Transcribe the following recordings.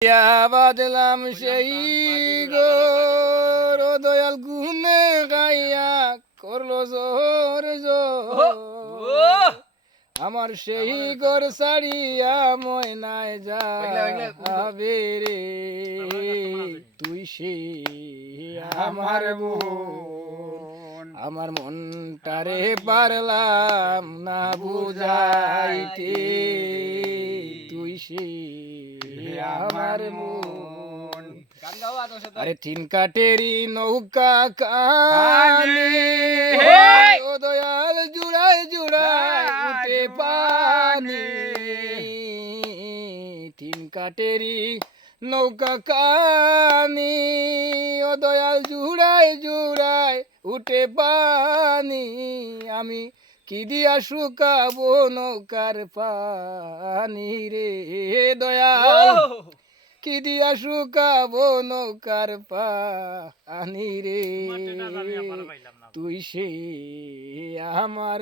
বাদলাম সেই গোর দয়াল গুনে গাইয়া করলো জোর জোর আমার সেই গোর সারিয়া ময়নায় যাবে রে তুই সে আমার বোন আমার মনটারে পারলাম না বুঝাইতে তুই সে আমার মন আরে তিন কাটেরি নৌকা কানে ও দয়াল জুড়াই জুড়াই উঠে পানি তিন কাটেরি নৌকা কানি ও দয়াল জুড়াই জুড়াই উঠে পানি আমি কি দিয়া শুকাবো নৌকার পানি রে দয়াল কি দিয়া শুকাবো নৌকার পানি রে তুই সে আমার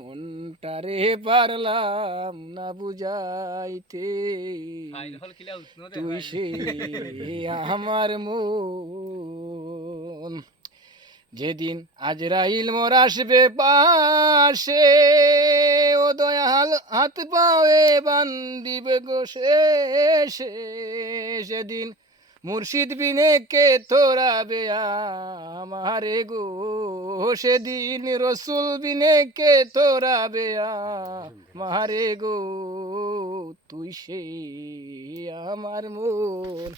মনটারে পারলাম না বুঝাইতে তুই সে আমার মন যেদিন আজরাইল মোর আসবে পাশে ও দয়াল হাত পায়ে বান্দিবে গো সেদিন মুর্শিদ বিনে কে তোরাবে আমারে গো সেদিন রসুল বিনে কে তোরাবে আমারে গো তুই সে আমার মন